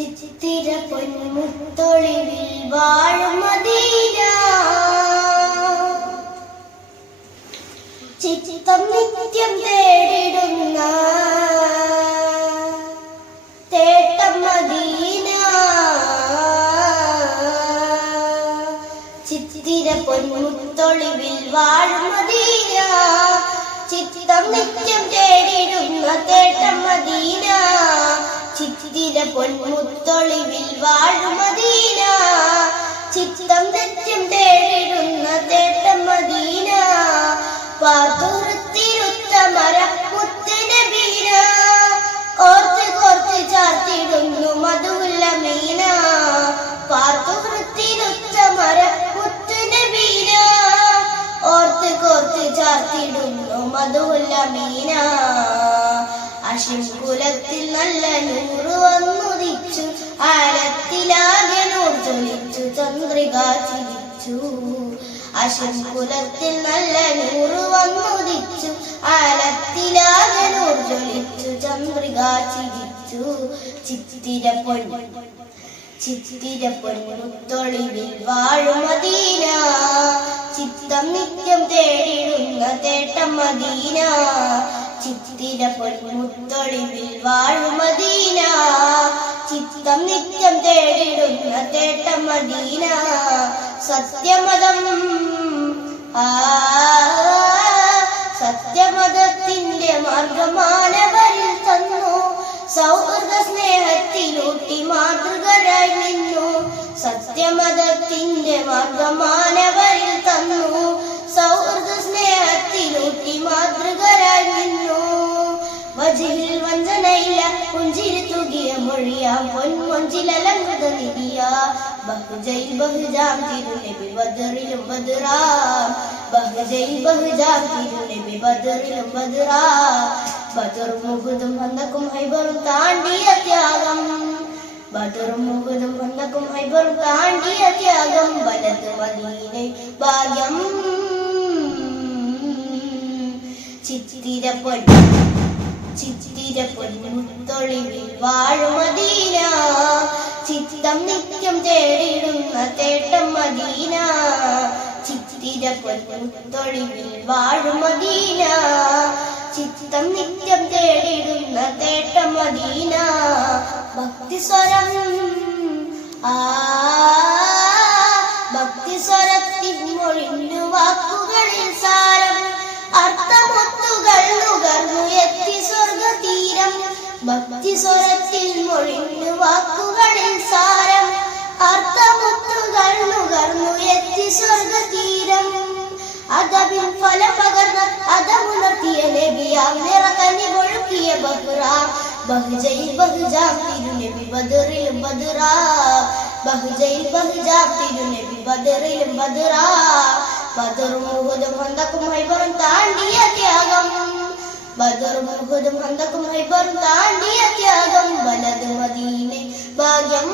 ചിത്തിര പൊന്മുത്തൊളിവിൽ വാഴും മദീന ചിത്തം നിത്യം തേടിടുന്ന തേട്ടം മദീന ചിത്തിര പൊന്മുത്തൊളിവിൽ വാഴും മദീന ചിത്തം നിത്യം തേടിടുന്ന തേട്ടം മദീന ചിത്തിര പൊന്മുത്തൊളിവിൽ വാഴും മദീന ചിത്തം നിത്യം തേടിടുന്ന തേട്ടം മദീന പാത്തുഹൃത്തിരുത്തമര മുത്തുനബീന ഓർത്ത് കോർത്ത് ചാർത്തിടുന്നു മധുവുള്ള മീന പാത്തുഹൃത്തിരുത്തമര മുത്തുനബീന ഓർത്ത് കോർത്ത് ചാർത്തിടുന്നു മധുവുള്ള മീന അശിംകുലത്തിൽ നല്ല നൂറ് വന്നുദിച്ചു ആലത്തിലാകെ നൂർ ജ്വലിച്ചു ചന്ദ്രിക ചിരിച്ചു അശിംകുലത്തിൽ നല്ല നൂറ് വന്നുദിച്ചു ആലത്തിലാകെ നൂർ ജ്വലിച്ചു ചന്ദ്രിക ചിരിച്ചു ചിത്തിര പൊന്മുത്തൊളിവിൽ വാഴും മദീന ചിത്തം നിത്യം തേടിടുന്ന തേട്ടം മദീന ചിത്തിര പൊന്മുത്തൊളിവിൽ വാഴും മദീന ചിത്തം നിത്യം തേടിടുന്ന തേട്ടം മദീന സത്യമതത്തിന്റെ മാർഗമാനവരിൽ തന്നു സൗഹൃദ സ്നേഹത്തിലൂട്ടി മാതൃകരായി നിന്നു സത്യമതത്തിന്റെ മാർഗമാനവരിൽ തന്നു സൗഹൃദ സ്നേഹത്തിലൂട്ടി മാതൃകരായി നിന്നു വജിൽ വഞ്ചനയില്ല പുഞ്ചിരി തൂകിയ മൊഴിയാം പൊന്മൊഞ്ചിലലങ്കൃത നിധിയ ബഹുജയിൽ ബഹുജാം തിരുനബി ബദറിലും ബദറാം ബഹുജയിൽ ബഹുജാം തിരുനബി ബദറിലും ബദറാം ബദറും മുഹുദും ഹന്തക്കും ഹൈബറും താണ്ടിയ ത്യാഗം ബദറും മുഹുദും ഹന്തക്കും ഹൈബറും താണ്ടിയ ത്യാഗം വലത് മദീന ഭാഗ്യം ചിത്തിര പൊന്മുത്തൊളിവിൽ വാഴും മദീന ചിത്തം നിത്യം തേടിടുന്ന തേട്ടം മദീന ചിത്തിര പൊന്മുത്തൊളിവിൽ വാഴും മദീന ചിത്തം നിത്യം തേടിടുന്ന തേട്ടം മദീന ഭക്തിസ്വരം ഭക്തിസ്വരത്തിൽ മൊഴിഞ്ഞു വാക്കുകളിൽ സാരം അർത്ഥമൊത്തുകൾ നുകർന്നു എത്തി സ്വർഗതീരം ഭക്തിസ്വരത്തിൽ മൊഴിഞ്ഞു വാക്കുകളിൽ സാരം അർത്ഥമൊത്തുകൾ നുകർന്നു എത്തി സ്വർഗതീരം അതവിൽ ഫലം പകർന്ന അതമുണർത്തിയ നബിയാം നിറകനി ഒഴുക്കിയ ബഹ്റാം ബഹുജയിൽ ബഹുജാം തിരുനബി ബദറിലും ബദറാ ബഹുജയിൽ ബഹുജാം തിരുനബി ബദറിലും ബദറാ ബദറും മുഹുദും ഹന്തക്കും ഹൈബറും താണ്ടിയ ത്യാഗം ബദറും മുഹുദും ഹന്തക്കും ഹൈബറും താണ്ടിയ ത്യാഗം വലത് മദീന ഭാഗ്യം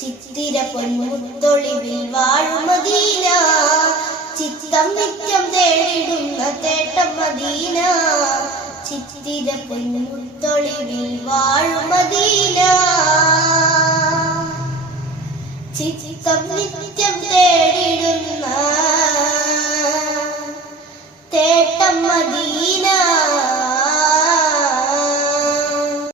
ചിത്തിര പൊന്മുത്തൊളിവിൽ വാഴും മദീന ചിത്തം നിത്യം തേടിടുന്ന തേട്ടം മദീന ചിത്തിര പൊന്മുത്തൊളിവിൽ വാഴും മദീന ചിത്തം നിത്യം തേടിടുന്ന